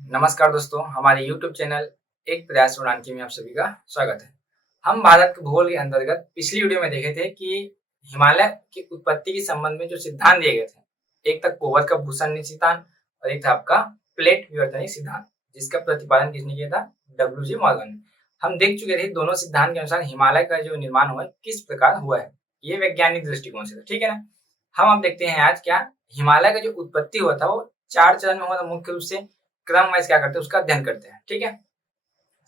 नमस्कार दोस्तों, हमारे YouTube चैनल एक प्रयास उड़ान में आप सभी का स्वागत है। हम भारत के भूगोल के अंतर्गत पिछली वीडियो में देखे थे कि हिमालय की उत्पत्ति के संबंध में जो सिद्धांत दिए गए थे, एक था कोवर का भूषण सिद्धांत और एक था आपका प्लेट विवर्तनिक सिद्धांत, जिसका प्रतिपादन किसने किया था? डब्ल्यू जी मॉर्गन ने। हम देख चुके थे दोनों सिद्धांत के अनुसार हिमालय का जो निर्माण हुआ है किस प्रकार हुआ है, ये वैज्ञानिक दृष्टिकोण से था, ठीक है ना। हम अब देखते हैं आज क्या हिमालय का जो उत्पत्ति हुआ था वो 4 चरण में हुआ था। मुख्य रूप से क्रम वाइज क्या करते हैं उसका अध्ययन करते हैं, ठीक है।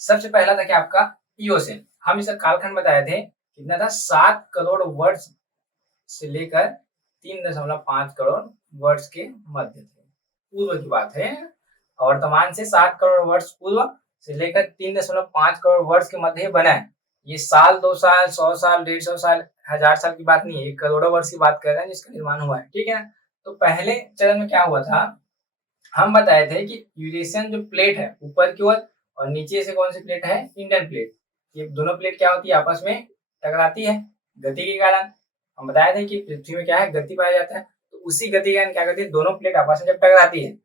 सबसे पहला था क्या आपका इओसेन। हम इसका कालखंड बताए थे, कितना था? 7 करोड़ वर्ष से लेकर 3.5 करोड़ वर्ष के मध्य थे, पूर्व की बात है। और वर्तमान से 7 करोड़ वर्ष पूर्व से लेकर 3.5 करोड़ वर्ष के मध्य बना है। ये साल, 2 साल, 100 साल, 150 साल, 1000 साल की बात नहीं है, ये करोड़ों वर्ष की बात कर रहे हैं जिसका निर्माण हुआ है, ठीक है ना। तो पहले चरण में क्या हुआ था, हम बताए थे कि यूरेशियन जो प्लेट है ऊपर की ओर और नीचे से कौन सी प्लेट है? Indian plate. ये दोनों प्लेट क्या होती है? आपस में टकराती है गति के कारण। हम बताए थे कि पृथ्वी में क्या है? गति पाया जाता है। तो उसी गति के कारण क्या करती है? दोनों प्लेट आपस में जब टकराती है,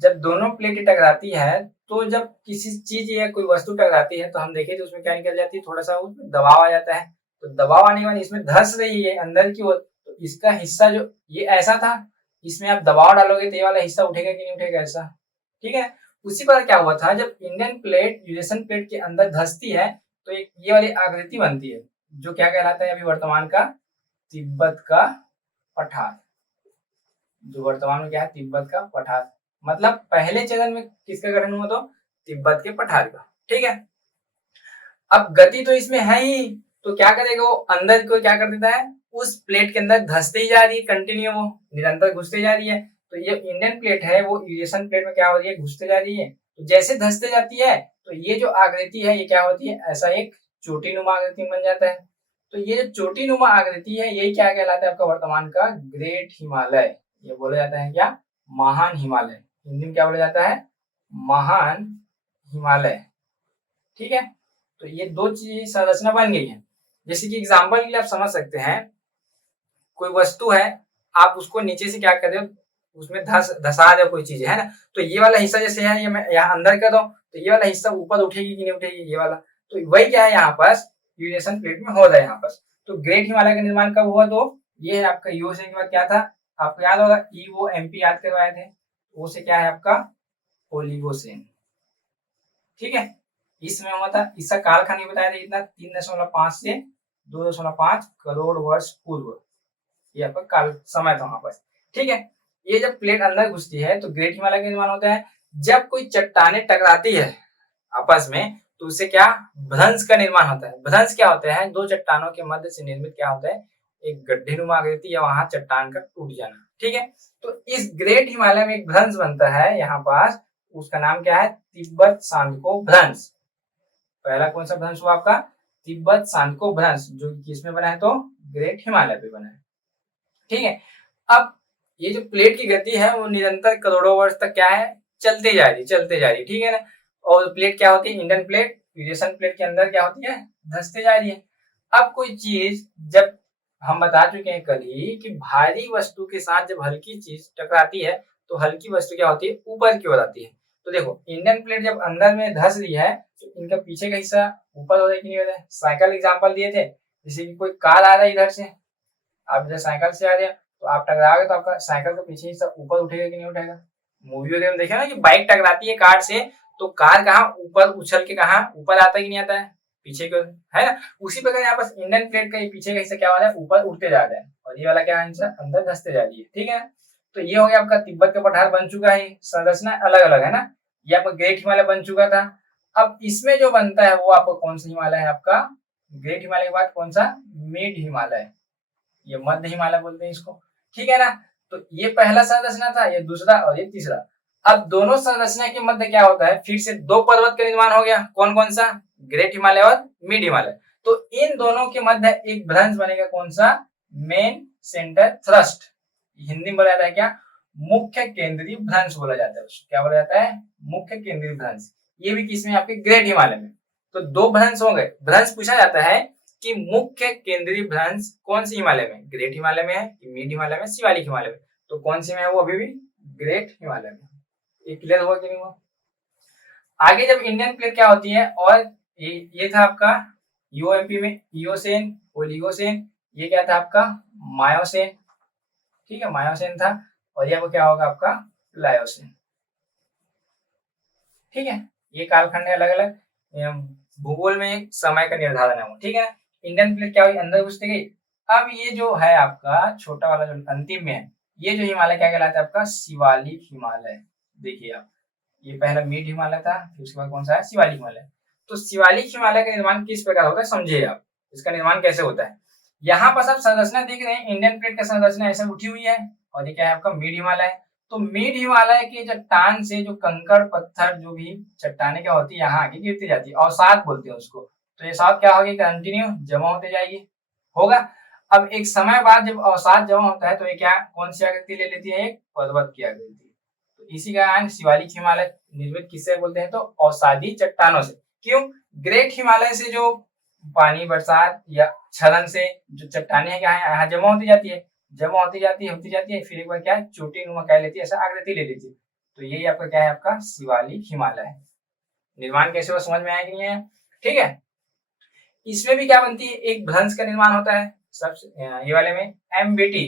जब दोनों प्लेट टकराती है तो जब किसी चीज या कोई वस्तु टकराती है तो हम देखें तो उसमें क्या निकल जाती है? थोड़ा सा उसमें दबाव आ जाता है। तो दबाव आने के बाद इसमें धंस रही है अंदर की ओर, तो इसका हिस्सा जो ये ऐसा था, इसमें आप दबाव डालोगे तो ये वाला हिस्सा उठेगा कि नहीं उठेगा? ऐसा, ठीक है। उसी पर क्या हुआ था, जब इंडियन प्लेट यूरेशियन प्लेट के अंदर धंसती है तो एक ये वाली आकृति बनती है, जो क्या कहलाता है अभी वर्तमान का? तिब्बत का पठार। जो वर्तमान में क्या है? तिब्बत का पठार। मतलब पहले चरण में किसका गठन हुआ? तो तिब्बत के पठार का, ठीक है। अब गति तो इसमें है ही, तो क्या करेगा वो? अंदर को क्या कर देता है? उस प्लेट के अंदर धंसते ही जा रही है, कंटिन्यू वो निरंतर घुसते जा रही है। तो ये इंडियन प्लेट है वो यूरेशियन प्लेट में क्या हो रही है? घुसते जा रही है। तो जैसे धंसते जाती है तो ये जो आकृति है ये क्या होती है? ऐसा एक चोटी नुमा आकृति बन जाता है। तो ये जो चोटी नुमा आकृति है यही क्या कहलाता है? आपका वर्तमान का ग्रेट हिमालय। ये बोला जाता है क्या? महान हिमालय। हिंदी में क्या बोला जाता है? महान हिमालय, ठीक है। तो ये दो चीज संरचना बन गई है। जैसे कि एग्जाम्पल के लिए आप समझ सकते हैं, कोई वस्तु है, आप उसको नीचे से क्या कर रहे हो? उसमें धसा रहे हो कोई चीज, है ना। तो ये वाला हिस्सा जैसे है, ये मैं यहाँ अंदर कर दूं तो ये वाला हिस्सा ऊपर उठेगी कि नहीं उठेगी? ये वाला। तो वही क्या है यहाँ पास यूरेशियन प्लेट में हो रहा है यहाँ पास। तो ग्रेट हिमालय का निर्माण कब हुआ? तो ये है आपका ईओसेन के बाद क्या था? आपको याद होगा ईओ एमपी याद करवाए थे। वो से क्या है आपका? ओलिगोसेन, ठीक है। इसमें हुआ था, इसका कालखंड ये बताया था कितना? 3.5 से 2.5 करोड़ वर्ष पूर्व, ये आपका काल समय था वहां पर, ठीक है। ये जब प्लेट अंदर घुसती है तो ग्रेट हिमालय का निर्माण होता है। जब कोई चट्टाने टकराती है आपस में तो उससे क्या? भ्रंश का निर्माण होता है। भ्रंश क्या होता है? दो चट्टानों के मध्य से निर्मित क्या होता है? एक गड्ढे नुमा आकृति या वहां चट्टान का टूट जाना, ठीक है। तो इस ग्रेट हिमालय में एक भ्रंश बनता है यहाँ पास, उसका नाम क्या है? तिब्बत सांदको भ्रंश। पहला कौन सा भ्रंश हुआ आपका? तिब्बत सांदको भ्रंश, जो किसमें बना है? तो ग्रेट हिमालय पे बना है, ठीक है। अब ये जो प्लेट की गति है वो निरंतर करोड़ों वर्ष तक क्या है? चलते जा रही, चलते जा रही, ठीक है ना। और प्लेट क्या होती है? इंडियन प्लेट यूरेशियन प्लेट के अंदर क्या होती है? धंसते जा रही है। अब कोई चीज, जब हम बता चुके हैं कल ही कि भारी वस्तु के साथ जब हल्की चीज टकराती है तो हल्की वस्तु क्या होती है? ऊपर की ओर आती है। तो देखो इंडियन प्लेट जब अंदर में धंस रही है तो इनका पीछे का हिस्सा ऊपर हो रहा है कि नहीं हो रहा है? साइकिल एग्जाम्पल दिए थे, जैसे कि कोई कार आ रहा है इधर से, आप जब साइकिल से आ रहे हैं तो आप टकराओगे तो आपका साइकिल का पीछे हिस्सा ऊपर उठेगा कि नहीं उठेगा? मूवी वगैरह में देखे ना कि बाइक टकराती है कार से तो कार कहाँ ऊपर उछल के कहाँ ऊपर आता है कि नहीं आता है? पीछे को, है ना। उसी प्रकार यहाँ पर इंडियन प्लेट का ये पीछे का हिस्सा क्या हो रहा है? ऊपर उठते जा रहा है और ये वाला क्या हिस्सा अंदर धंसते जा रही है, ठीक है। तो ये हो गया आपका तिब्बत का पठार बन चुका है। संरचना अलग अलग है ना। ये आपका ग्रेट हिमालय बन चुका था। अब इसमें जो बनता है वो आपका कौन सा हिमालय है? आपका ग्रेट हिमालय के बाद कौन सा? मिड हिमालय, ये मध्य हिमालय बोलते हैं इसको, ठीक है ना। तो ये पहला संरचना था, ये दूसरा और ये तीसरा। अब दोनों संरचना के मध्य क्या होता है? फिर से दो पर्वत का निर्माण हो गया। कौन कौन सा? ग्रेट हिमालय और मिड हिमालय। तो इन दोनों के मध्य एक भ्रंश बनेगा, कौन सा? Main centre thrust. हिंदी में बोला जाता है क्या? मुख्य केंद्रीय भ्रंश बोला जाता है उसको। क्या बोला जाता है? मुख्य केंद्रीय भ्रंश। ये भी किसमें? आपके ग्रेट हिमालय में। तो दो भ्रंश हो गए। भ्रंश पूछा जाता है कि मुख्य केंद्रीय भ्रंश कौन सी हिमालय में? ग्रेट हिमालय में है कि मिड हिमालय में, शिवालिक हिमालय में? तो कौन सी में है वो? अभी भी ग्रेट हिमालय में। ये क्लियर हुआ कि नहीं हुआ? आगे जब इंडियन प्लेट क्या होती है, और ये था आपका यूएमपी में इयोसेन, ओलिगोसेन, ये क्या था आपका मायोसेन, ठीक है मायोसेन था, और ये क्या होगा आपका प्लायोसेन, ठीक है। ये कालखंड है अलग अलग, भूगोल में समय का निर्धारण है वो, ठीक है। इंडियन प्लेट क्या हुई, अंदर घुसती गई। अब ये जो है आपका छोटा वाला जो अंतिम में है, ये जो हिमालय क्या कहलाता है आपका शिवालिक हिमालय। देखिए आप, ये पहला मिड हिमालय था, फिर उसके बाद कौन सा है शिवालिक हिमालय। तो शिवालिक हिमालय का निर्माण किस प्रकार होता है समझिए आप, इसका निर्माण कैसे होता है। यहाँ पर सब संरचना देख रहे हैं, इंडियन प्लेट का संरचना ऐसे उठी हुई है, और ये क्या है आपका मिड हिमालय। तो मिड हिमालय के चट्टान से जो कंकड़ पत्थर जो भी चट्टाने क्या होती है यहाँ आगे गिरती जाती है, अवसाद बोलते हैं उसको। तो ये साथ क्या होगी, कंटिन्यू जमा होते जाएगी, होगा। अब एक समय बाद जब अवसाद जमा होता है तो ये क्या कौन सी आकृति ले लेती है, एक पर्वत की आकृति। तो इसी का नाम शिवालिक हिमालय निर्मित किससे बोलते हैं, तो अवसादी चट्टानों से। क्यों, ग्रेट हिमालय से जो पानी बरसात या छलन से जो चट्टाने हैं क्या है यहाँ जमा होती जाती है, जमा होती जाती है, फिर एक बार क्या है चोटी नुमा क्या लेती है, ऐसा आकृति ले लेती है। तो यही आपका क्या है आपका शिवालिक हिमालय है। निर्माण कैसे हुआ समझ में आया कि नहीं है, ठीक है। इसमें भी क्या बनती है, एक भ्रंश का निर्माण होता है सबसे ये वाले में एमबीटी।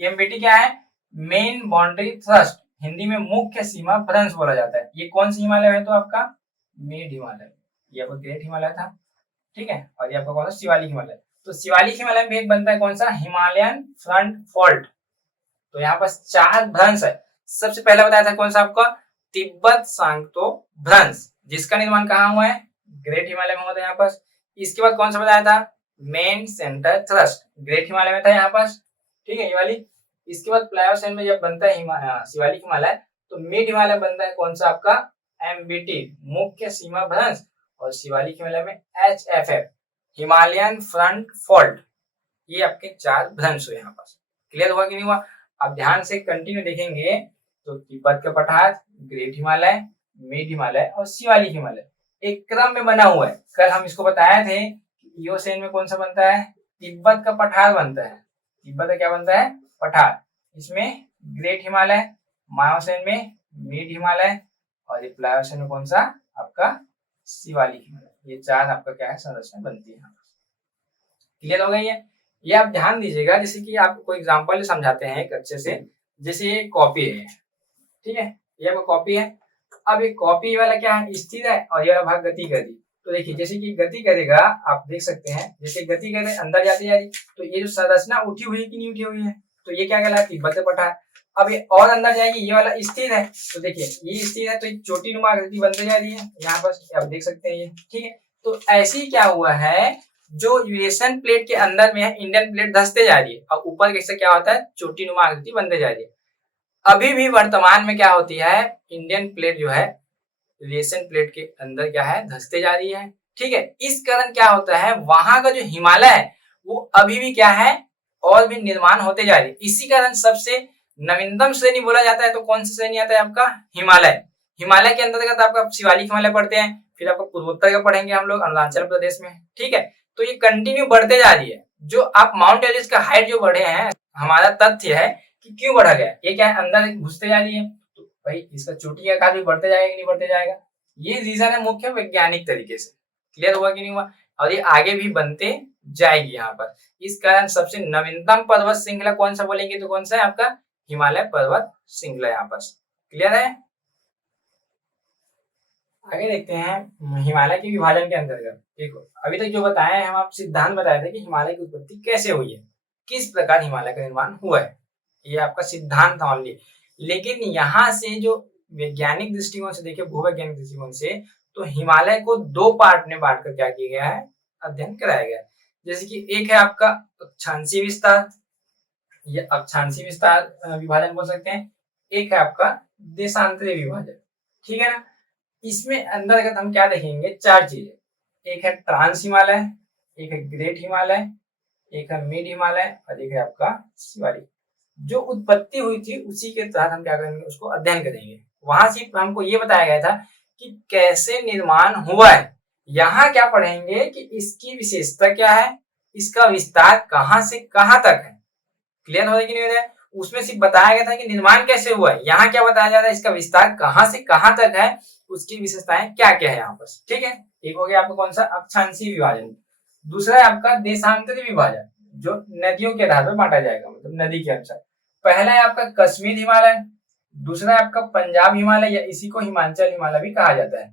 एमबीटी क्या है, मेन बाउंड्री थ्रस्ट, हिंदी में मुख्य सीमा भ्रंश बोला जाता है। ये कौन सी हिमालय है, तो आपका मिड हिमालय, ये आपका ग्रेट हिमालय था, ठीक है। और ये आपका कौन सा शिवालिक हिमालय। तो शिवालिक हिमालय में एक बनता है कौन सा, हिमालयन फ्रंट फॉल्ट। तो यहाँ पर 4 भ्रंश है। सबसे पहला बताया था कौन सा आपका तिब्बत सांगतो भ्रंश, जिसका निर्माण कहाँ हुआ है, ग्रेट हिमालय में हुआ था यहाँ पर। इसके बाद कौन सा बताया था, main centre thrust, great Himalaya में था यहाँ पर, ठीक है ये वाली। इसके बाद प्लायोसेन में जब बनता है शिवालिक हिमालय, तो मिड हिमालय बनता है कौन सा आपका एमबीटी, मुख्य सीमा भ्रंश। और शिवालिक हिमालय में एचएफएफ, हिमालयन फ्रंट फॉल्ट। ये आपके 4 भ्रंश हुए यहाँ पर। क्लियर हुआ कि नहीं हुआ। अब ध्यान से कंटिन्यू देखेंगे तो तिब्बत का पठार, ग्रेट हिमालय, मिड हिमालय और शिवालिक हिमालय एक क्रम में बना हुआ है। कल हम इसको बताए थे, इयोसेन में कौन सा बनता है, तिब्बत का पठार बनता है। तिब्बत का क्या बनता है, पठार। इसमें ग्रेट हिमालय, मायोसेन में मिड हिमालय, और ये प्लायोसेन में कौन सा आपका शिवालिक हिमालय। ये 4 आपका क्या है संरचना बनती है। क्लियर हो गई है। ये आप ध्यान दीजिएगा, जैसे कि आपको कोई एग्जांपल समझाते हैं एक अच्छे से। जैसे ये कॉपी है, ठीक है, ये आपका कॉपी है। अब ये कॉपी वाला क्या है, स्थिर है, और ये वाला भाग गति कर दी। तो देखिए जैसे कि गति करेगा, आप देख सकते हैं जैसे गति करे अंदर जाती जा रही, तो ये जो संरचना उठी हुई कि नहीं उठी हुई है, तो ये क्या कहलाता है, तिब्बत पठार। अब ये और अंदर जाएगी, ये वाला स्थिर है, तो देखिए ये स्थिर है, तो ये चोटी नुमा आकृति बनते जा रही है यहाँ पर, आप देख सकते हैं ये, ठीक है। तो ऐसे ही क्या हुआ है, जो यूरेशियन प्लेट के अंदर में है, इंडियन प्लेट धंसते जा रही है, और ऊपर कैसे क्या होता है, चोटी नुमा आकृति बनते जा रही है। अभी भी वर्तमान में क्या होती है, इंडियन प्लेट जो है यूरेशियन प्लेट के अंदर क्या है धंसते जा रही है, ठीक है। इस कारण क्या होता है, वहां का जो हिमालय है वो अभी भी क्या है, और भी निर्माण होते जा रही है। इसी कारण सबसे नवीनतम श्रेणी बोला जाता है, तो कौन सी श्रेणी आता है आपका हिमालय। हिमालय के अंतर्गत आपका शिवालिक हिमालय पढ़ते हैं, फिर आपका पूर्वोत्तर का पढ़ेंगे हम लोग अरुणाचल प्रदेश में, ठीक है। तो ये कंटिन्यू बढ़ते जा रही है। जो आप माउंट एवरेस्ट का हाइट जो बढ़े हैं, हमारा तथ्य है कि क्यों बढ़ा गया, ये क्या है अंदर घुसते जा रही है, तो भाई इसका चोटी का आकार भी बढ़ते जाएगा कि नहीं बढ़ते जाएगा। ये रीजन है मुख्य वैज्ञानिक तरीके से। क्लियर हुआ कि नहीं हुआ। और ये आगे भी बनते जाएगी यहाँ पर। इस कारण सबसे नवीनतम पर्वत श्रृंखला कौन सा बोलेंगे, तो कौन सा है आपका हिमालय पर्वत श्रृंखला यहाँ पर। क्लियर है। आगे देखते हैं हिमालय के विभाजन के अंतर्गत। देखो अभी तक जो बताए हैं हम, आप सिद्धांत बताए थे कि हिमालय की उत्पत्ति कैसे हुई है, किस प्रकार हिमालय का निर्माण हुआ है, ये आपका सिद्धांत था ओनली। लेकिन यहाँ से जो वैज्ञानिक दृष्टिकोण से देखे, भूवैज्ञानिक दृष्टिकोण से, तो हिमालय को 2 पार्ट में बांट कर क्या किया गया है, अध्ययन कराया गया है। जैसे कि एक है आपका अक्षांशीय विस्तार, ये अक्षांशीय विस्तार विभाजन बोल सकते हैं। एक है आपका देशांतरी विभाजन, ठीक है ना। इसमें अंतर्गत हम क्या देखेंगे, 4 चीजें। एक है ट्रांस हिमालय, एक है ग्रेट हिमालय, एक है मिड हिमालय, और एक है आपका शिवालिक। जो उत्पत्ति हुई थी उसी के तहत हम क्या करेंगे, उसको अध्ययन करेंगे। वहां से हमको ये बताया गया था कि कैसे निर्माण हुआ है। यहाँ क्या पढ़ेंगे कि इसकी विशेषता क्या है, इसका विस्तार कहाँ से कहाँ तक है। क्लियर हो कि नहीं हो रहा है। उसमें सिर्फ बताया गया था कि निर्माण कैसे हुआ है। यहाँ क्या बताया जा रहा है, इसका विस्तार कहाँ से कहाँ तक है, उसकी विशेषताएं क्या क्या है यहाँ पर। ठीक है, एक हो गया आपका कौन सा, अक्षांशीय विभाजन। दूसरा है आपका देशांतरी विभाजन, जो नदियों के आधार पर बांटा जाएगा, मतलब नदी के अनुसार। पहला है आपका कश्मीर हिमालय, दूसरा है आपका पंजाब हिमालय या इसी को हिमाचल हिमालय भी कहा जाता है,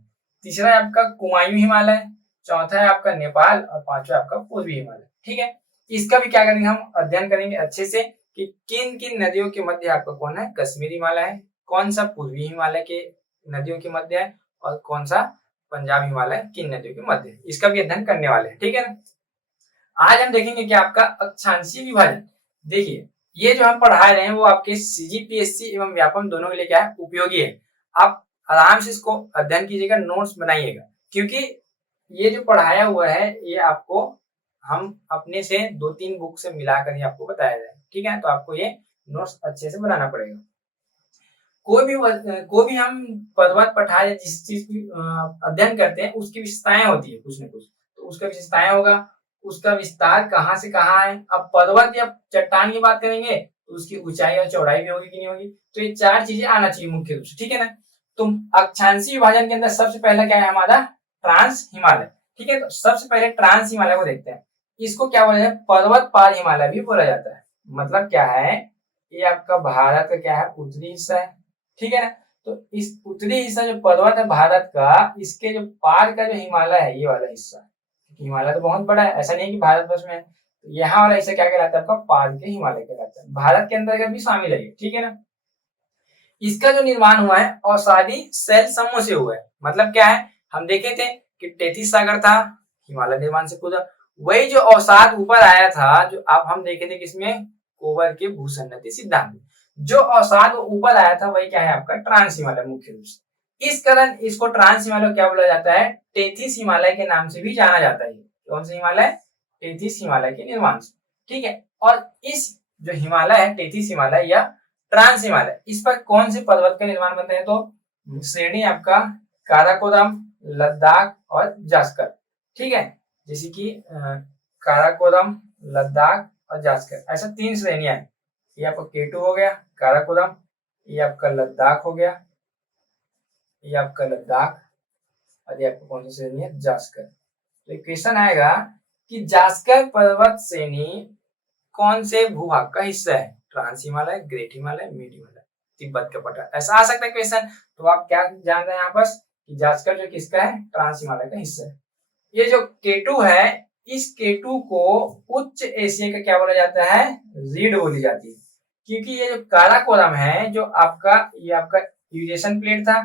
तीसरा है आपका कुमायूं हिमालय, चौथा है आपका नेपाल और पांचवा आपका पूर्वी हिमालय। ठीक है, इसका भी क्या करेंगे, हम अध्ययन करेंगे अच्छे से कि किन किन नदियों के मध्य आपका कौन है कश्मीर हिमालय है, कौन सा पूर्वी हिमालय के नदियों के मध्य है और कौन सा पंजाब हिमालय किन नदियों के मध्य है, इसका भी अध्ययन करने वाले हैं। ठीक है ना, आज हम देखेंगे कि आपका अक्षांशीय विभाजन। देखिए ये जो हम पढ़ा रहे हैं वो आपके सीजीपीएससी एवं व्यापम दोनों के लिए क्या है, उपयोगी है। आप आराम से इसको अध्ययन कीजिएगा, नोट्स बनाइएगा, क्योंकि ये जो पढ़ाया हुआ है ये आपको हम अपने से 2-3 बुक से मिलाकर ही आपको बताया जाए। ठीक है, तो आपको ये नोट्स अच्छे से बनाना पड़ेगा। कोई भी हम पदवत पठार या जिस चीज की अध्ययन करते हैं उसकी विशेषताएं होती है कुछ न कुछ, तो उसका विशेषताएं होगा, उसका विस्तार कहाँ से कहाँ है। अब पर्वत या चट्टान की बात करेंगे तो उसकी ऊंचाई और चौड़ाई भी होगी कि नहीं होगी, तो ये 4 चीजें आना चाहिए मुख्य रूप से। ठीक है ना, तो अक्षांशीय विभाजन के अंदर सबसे पहला क्या है हमारा, ट्रांस हिमालय। ठीक है, तो सबसे पहले ट्रांस हिमालय को देखते हैं। इसको क्या बोला जाए, पर्वत पार हिमालय भी बोला जाता है। मतलब क्या है, ये आपका भारत का क्या है, उत्तरी हिस्सा है। ठीक है ना, तो इस उत्तरी हिस्सा जो पर्वत है भारत का, इसके जो पार का जो हिमालय है ये वाला हिस्सा, हिमालय तो बहुत बड़ा है, ऐसा नहीं है कि भारतवर्ष में है, तो यहाँ वाला हिस्सा क्या कहलाता है आपका, पार के हिमालय कहलाता है, भारत के अंदर भी शामिल है। ठीक है ना, इसका जो निर्माण हुआ है औषधि सेल समूह से हुआ है। मतलब क्या है, हम देखे थे कि टेथिस सागर था, हिमालय निर्माण से कूदा, वही जो अवसाद ऊपर आया था, जो आप हम देखे थे किसमें, कोबर के भूसन्नति सिद्धांत में, जो अवसाद ऊपर आया था वही क्या है आपका ट्रांस हिमालय मुख्य रूप से। इस कारण इसको ट्रांस हिमालय क्या बोला जाता है, टेथिस हिमालय के नाम से भी जाना जाता है। कौन सा हिमालय, टेथिस हिमालय के निर्माण से। ठीक है, और इस जो हिमालय है टेथिस हिमालय या ट्रांस हिमालय, इस पर कौन से पर्वत का निर्माण बनते हैं, तो श्रेणी आपका काराकोरम, लद्दाख और जास्कर। ठीक है, जैसे कि काराकोरम, लद्दाख और जास्कर, ऐसा 3 श्रेणियां हैं। ये आपका केटू हो गया, काराकोरम, ये आपका लद्दाख हो गया, ये आपका लद्दाख, और ये आपका कौन सी श्रेणी है, जास्कर। तो क्वेश्चन आएगा कि जास्कर पर्वत श्रेणी कौन से भूभाग का हिस्सा है, trans Himalaya, great Himalaya, mid Himalaya, Tibet का पठार, ऐसा आ सकता है क्वेश्चन। तो आप क्या जान रहे हैं यहाँ पर कि जास्कर जो किसका है, ट्रांस हिमालय का हिस्सा है। ये जो केटू है, इस केटू को उच्च एशिया का क्या बोला जाता है, रीढ़ बोली जाती है, क्योंकि ये जो काराकोरम है, जो आपका ये आपका यूरेशियन प्लेट था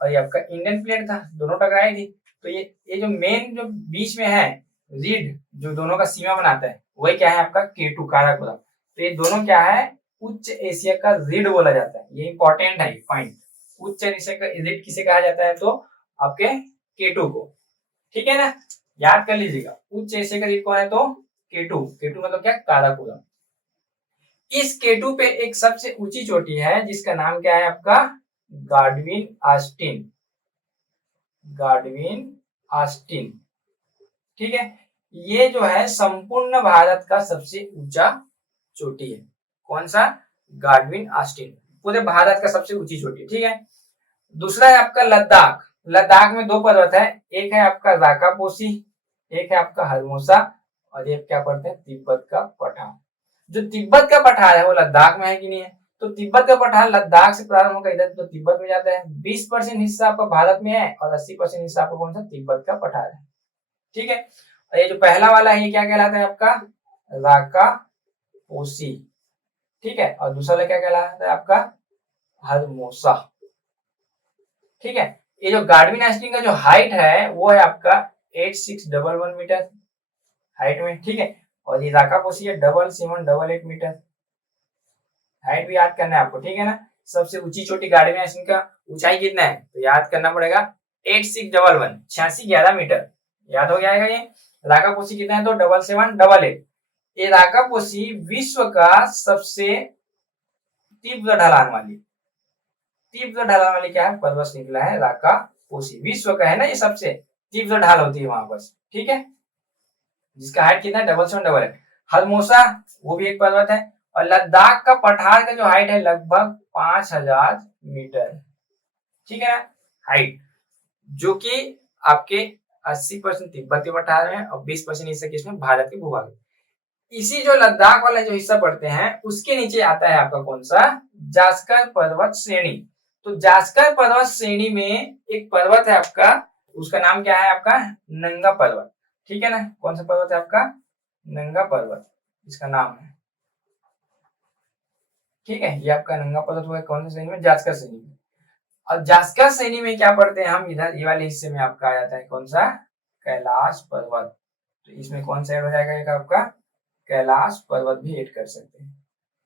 और ये आपका इंडियन प्लेट था, दोनों टकराई थी, तो ये जो मेन जो बीच में है रीढ़, जो दोनों का सीमा बनाता है, वही क्या है आपका केटू काराकोरम। तो ये दोनों क्या है, उच्च एशिया का रीढ़ बोला जाता है। ये इंपॉर्टेंट है पॉइंट, उच्च एशिया का रीढ़ किसे कहा जाता है, तो आपके केटू को। ठीक है ना, याद कर लीजिएगा, उच्च एशिया का रीढ़ कौन है, तो केटू। केटू मतलब क्या, काराकोरम। इस केटू पे एक सबसे ऊंची चोटी है जिसका नाम क्या है आपका, गाडविन आस्टिन, गाडविन आस्टिन। ठीक है, ये जो है संपूर्ण भारत का सबसे ऊंचा चोटी है। कौन सा, गाडविन आस्टिन, पूरे भारत का सबसे ऊंची चोटी। ठीक है, दूसरा है आपका लद्दाख। लद्दाख में 2 पर्वत है, एक है आपका राकापोसी, एक है आपका हरमोसा, और एक क्या पढ़ते हैं, तिब्बत का पठार। जो तिब्बत का पठार है वो लद्दाख में है कि नहीं है, तो तिब्बत का पठार लद्दाख से प्रारंभ होकर इधर तो तिब्बत में जाता है। 20% हिस्सा आपका भारत में है और 80% हिस्सा आपका कौन सा, तिब्बत का पठार है। ठीक है, और ये जो पहला वाला है ये क्या कहलाता है आपका, राकापोसी। ठीक है, और दूसरा क्या कहलाता है आपका, हरमोसा। ठीक है, ये जो गाडविन आस्टिन का जो हाइट है वो है आपका 8611 मीटर हाइट में। ठीक है, और ये राकापोसी है 7788 मीटर हाइट भी याद करना है आपको। ठीक है ना, सबसे ऊंची चोटी गाडविन आस्टिन का ऊंचाई कितना है, तो याद करना पड़ेगा 8611 8611 मीटर, याद हो जाएगा। ये राकापोसी कितना है, तो 7788। ये राकापोसी विश्व का सबसे तीव्र ढलान वाली क्या है, पर्वत श्रृंखला है राकापोसी, विश्व का है ना ये सबसे तीव्र ढाल होती है वहां पर। ठीक है, जिसका हाइट कितना है, 7788। हरमोसा वो भी एक पर्वत है, और लद्दाख का पठार का जो हाइट है लगभग 5000 मीटर, ठीक है ना हाइट, जो कि आपके 80% तिब्बती पठार है और 20% हिस्सा किसमें भारत के भूभाग। इसी जो लद्दाख वाला जो हिस्सा पड़ते हैं उसके नीचे आता है आपका कौन सा, जास्कर पर्वत श्रेणी। तो जास्कर पर्वत श्रेणी में एक पर्वत है आपका, उसका नाम क्या है आपका, नंगा पर्वत, ठीक है ना। कौन सा पर्वत है आपका, नंगा पर्वत इसका नाम है, ठीक है। ये आपका नंगा पर्वत हुआ कौन सी श्रेणी में, जास्कर श्रेणी में। और जास्कर श्रेणी में क्या पढ़ते हैं हम, इधर ये वाले हिस्से में आपका आ जाता है कौन सा, कैलाश पर्वत। तो इसमें कौन सा ऐड हो जाएगा, एक आपका कैलाश पर्वत भी ऐड कर सकते हैं।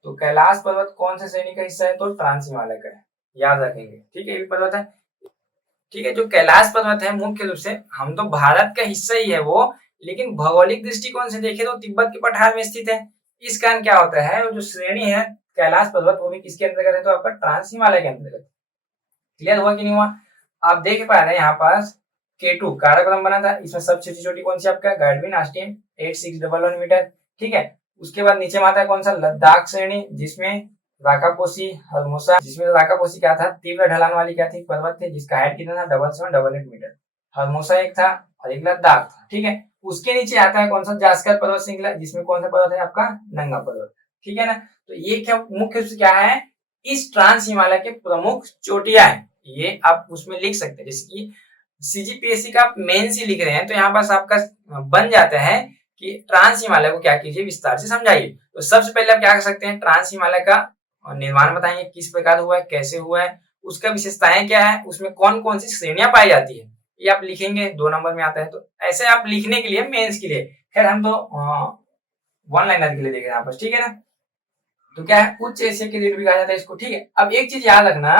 तो कैलाश पर्वत कौन से श्रेणी का हिस्सा है, तो ट्रांस हिमालय का है, याद रखेंगे, ठीक है। ये भी पर्वत है, ठीक है। जो कैलाश पर्वत है मुख्य रूप से हम तो भारत का हिस्सा ही है वो, लेकिन भौगोलिक दृष्टिकोण से देखें तो तिब्बत के पठार में स्थित है। इस कारण क्या होता है, वो जो श्रेणी है कैलाश पर्वत वो भी किसके अंतर्गत है, तो आपका ट्रांस हिमालय के अंतर्गत। क्लियर हुआ कि नहीं हुआ। आप देख पा रहे हैं यहाँ पास K2 काराकोरम बना था, इसमें सबसे छोटी कौन सी आपका गार्डविन आस्टीन 8611 मीटर, ठीक है। उसके बाद नीचे में आता है कौन सा, लद्दाख श्रेणी, जिसमें राकापोसी हरमोसा, जिसमें राकापोसी क्या था, तीव्र ढलान वाली क्या थी, पर्वत थे, जिसका हाइट कितना था 7788 मीटर। हरमोसा एक था और एक लद्दाख था, ठीक है। उसके नीचे आता है कौन सा, जास्कर पर्वत श्रृंखला, जिसमें कौन सा पर्वत है आपका, नंगा पर्वत, ठीक है ना। तो ये क्या मुख्य रूप से क्या है, इस ट्रांस हिमालय के प्रमुख चोटियां है, ये आप उसमें लिख सकते हैं। जैसे कि सीजीपीएससी का आप मेंस ही लिख रहे हैं तो यहाँ पास आपका बन जाता है कि ट्रांस हिमालय को क्या कीजिए, विस्तार से समझाइए। तो सबसे पहले आप क्या कर सकते हैं, ट्रांस हिमालय का निर्माण बताएंगे, किस प्रकार हुआ है, कैसे हुआ है, उसका विशेषताएं क्या है, उसमें कौन कौन सी श्रेणियां पाई जाती है, ये आप लिखेंगे, 2 नंबर में आता है। तो ऐसे आप लिखने के लिए मेंस के लिए, खैर हम तो वन लाइनर के लिए देख रहे हैं यहाँ पर, ठीक है ना। तो क्या है, उच्च एशिया के लिए भी कहा जाता है इसको, ठीक है। अब एक चीज याद रखना,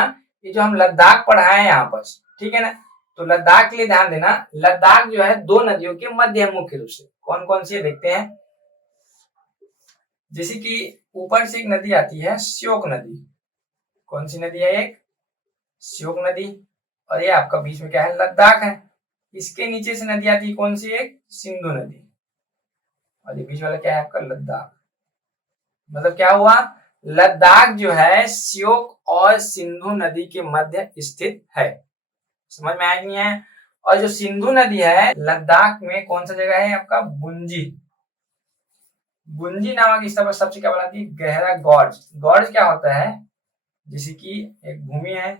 ये जो हम लद्दाख पढ़ाए हैं यहाँ पर, ठीक है ना, तो लद्दाख के लिए ध्यान देना, लद्दाख जो है 2 नदियों के मध्य मुख्य रूप से, कौन कौन सी देखते हैं। जैसे कि ऊपर से एक नदी आती है श्योक नदी, कौन सी नदी है, एक श्योक नदी, और ये आपका बीच में क्या है, लद्दाख है। इसके नीचे से नदी आती है कौन सी, एक सिंधु नदी, और ये बीच वाला क्या है आपका, लद्दाख। मतलब क्या हुआ, लद्दाख जो है श्योक और सिंधु नदी के मध्य स्थित है, समझ में आया नहीं है। और जो सिंधु नदी है लद्दाख में कौन सा जगह है आपका, बुंजी, बुंजी नामक स्थान पर सबसे क्या बनाती है, गहरा गॉर्ज। गॉर्ज क्या होता है, जैसे कि एक भूमि है,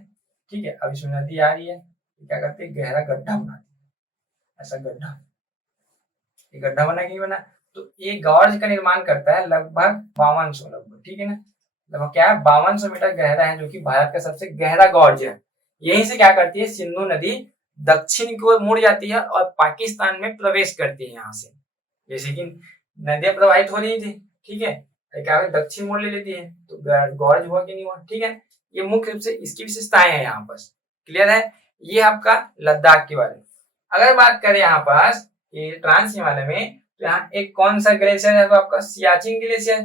ठीक है, अब इसमें नदी आ रही है, क्या करती है, गहरा गड्ढा बनाती है, ऐसा गड्ढा, ये गड्ढा बना कि बना। तो ये गॉर्ज का निर्माण करता है लगभग 5200, लगभग, ठीक है ना, लगभग क्या है 5200 मीटर गहरा है, जो कि भारत का सबसे गहरा गॉर्ज है। यहीं से क्या करती है, सिंधु नदी दक्षिण की ओर मुड़ जाती है और पाकिस्तान में प्रवेश करती है यहाँ से, जैसे कि नदियां प्रवाहित हो रही थी, ठीक है, क्या दक्षिण मोड़ ले लेती है, तो गॉर्ज हुआ कि नहीं हुआ, ठीक है। ये मुख्य रूप से इसकी विशेषताएं हैं यहाँ पर, क्लियर है। ये आपका लद्दाख के बारे में। अगर बात करें यहाँ पास ये ट्रांस हिमालय में, तो यहाँ एक कौन सा ग्लेशियर है, तो आपका सियाचिन ग्लेशियर।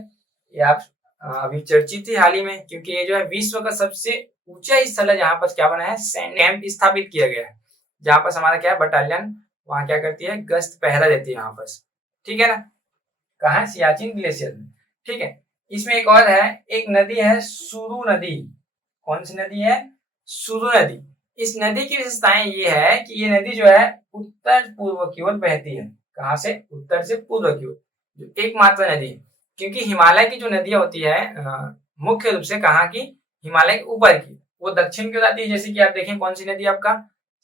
ये आप अभी चर्चित थी हाल ही में, क्योंकि ये जो है विश्व का सबसे ऊंचा स्थल है, जहां पर क्या बना है, कैंप स्थापित किया गया है, जहां पर हमारा क्या है, बटालियन वहां क्या करती है, गश्त पहरा देती है यहाँ पर, ठीक है ना। कहा है, सियाचिन ग्लेशियर में, ठीक है। इसमें एक और है, एक नदी है सुरु नदी, कौन सी नदी है, सुरु नदी। इस नदी की विशेषताएं ये है कि ये नदी जो है उत्तर पूर्व की ओर बहती है, कहां से, उत्तर से पूर्व की ओर, जो एकमात्र नदी है। क्योंकि हिमालय की जो नदियां होती है मुख्य रूप से कहाँ की, हिमालय के ऊपर की, वो दक्षिण की ओर आती है। जैसे कि आप देखें कौन सी नदी आपका,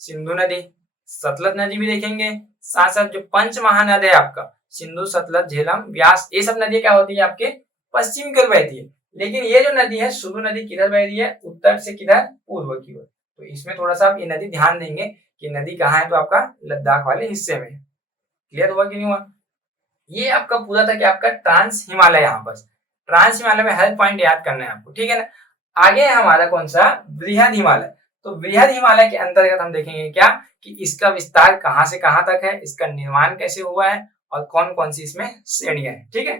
सिंधु नदी, सतलज नदी भी देखेंगे, साथ साथ जो पंच महानद है आपका, सिंधु सतलज झेलम व्यास, ये सब नदियां क्या होती है आपके पश्चिम की ओर बहती है। लेकिन ये जो नदी है सुरु नदी किधर बह रही है, उत्तर से किधर, पूर्व की ओर। तो इसमें थोड़ा सा आप ये नदी ध्यान देंगे कि नदी कहाँ है, तो आपका लद्दाख वाले हिस्से में। क्लियर हुआ कि नहीं हुआ। ये आपका पूरा था कि आपका ट्रांस हिमालय, यहाँ पर ट्रांस हिमालय में हर पॉइंट याद करना है आपको, ठीक है ना। आगे है हमारा कौन सा, बृहद हिमालय। तो बृहद हिमालय के अंतर्गत हम देखेंगे क्या कि इसका विस्तार कहां से कहां तक है, इसका निर्माण कैसे हुआ है, और कौन कौन सी इसमें श्रेणियां है, ठीक है।